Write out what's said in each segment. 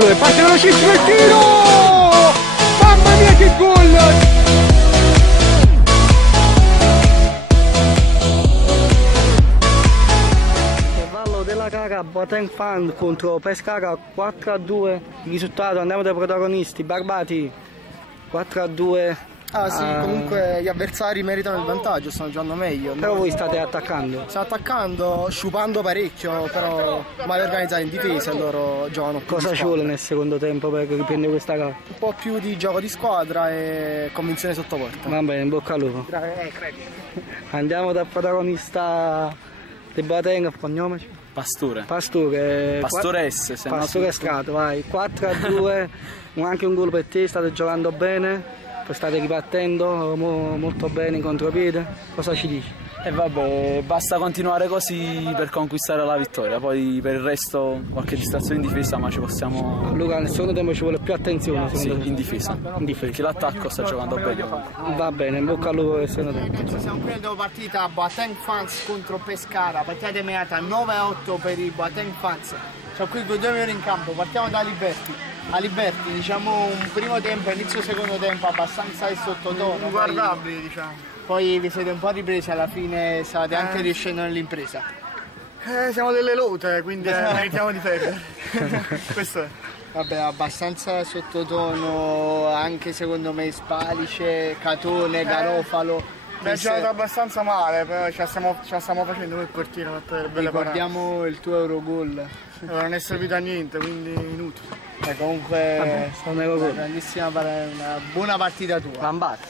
pallone, parte velocissimo il tiro! Mamma mia che gol! Intervallo della gara Boateng Fan contro Pescara 4-2. Il risultato, andiamo dai protagonisti, Barbati 4-2. Ah sì, comunque gli avversari meritano il vantaggio, stanno giocando meglio. Però voi state attaccando. Stiamo attaccando, sciupando parecchio, però male organizzati in difesa e loro giocano più. Cosa ci vuole nel secondo tempo per riprendere questa gara? Un po' più di gioco di squadra e convinzione sotto porta. Va bene, in bocca al lupo. Andiamo dal protagonista di Boateng, cognome? Pastore. Pastore S. Pastore Strato, vai. 4-2, anche un gol per te, state giocando bene. State ripartendo molto bene in contropiede, cosa ci dici? E vabbè, basta continuare così per conquistare la vittoria, poi per il resto qualche distrazione in difesa, ma ci possiamo... Luca, nel secondo tempo ci vuole più attenzione, sì, secondo te? in difesa, perché l'attacco sta giocando bene. Va bene, in bocca al lupo per il secondo tempo. Siamo qui nella partita Boateng Fans contro Pescara, partita terminata 9-8 per i Boateng Fans. Siamo qui con 2 minuti in campo, partiamo da Liberti. A Liberti, diciamo un primo tempo, inizio secondo tempo abbastanza sottotono. Inguardabili, diciamo. Poi vi siete un po' ripresi, alla fine state anche riuscendo nell'impresa. Siamo delle lote, quindi meritiamo di perdere. Questo è. Vabbè, abbastanza sottotono, anche secondo me Spalice, Catone, Garofalo. Abbiamo giocato abbastanza male, però ce la stiamo facendo noi il portiere per delle belle parate. Ricordiamo il tuo Eurogol. Non è servito a niente, quindi inutile. Comunque una buona partita tua. Lambati.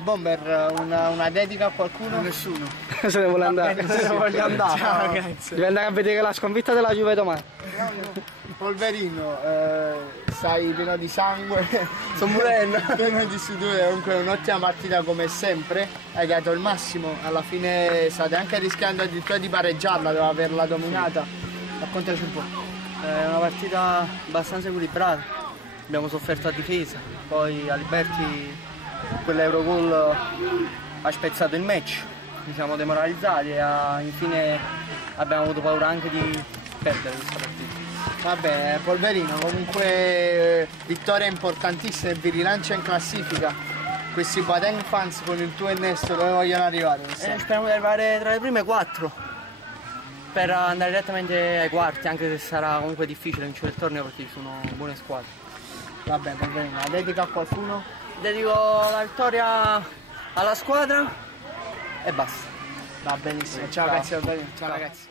Bomber, una dedica a qualcuno? Nessuno. Se ne vuole andare. Se ne voglio andare. Ciao ragazzi. Devi andare a vedere la sconfitta della Juve domani. Polverino, stai pieno di sangue, sono morendo, pieno di sudore, comunque un'ottima partita come sempre, hai dato il massimo, alla fine state anche rischiando addirittura di pareggiarla, dopo averla dominata, raccontaci un po'. È una partita abbastanza equilibrata, abbiamo sofferto a difesa, poi Alberti quell'Eurogol ha spezzato il match, ci siamo demoralizzati e infine abbiamo avuto paura anche di perdere questa partita. Vabbè, Polverino, comunque vittoria importantissima e vi rilancia in classifica. Questi Boateng Fans con il tuo Ernesto dove vogliono arrivare? Speriamo di arrivare tra le prime 4 per andare direttamente ai quarti, anche se sarà comunque difficile vincere il torneo perché ci sono buone squadre. Vabbè, Polverino, la dedica a qualcuno? Dedico la vittoria alla squadra e basta. Va benissimo, ciao ragazzi, ciao ragazzi.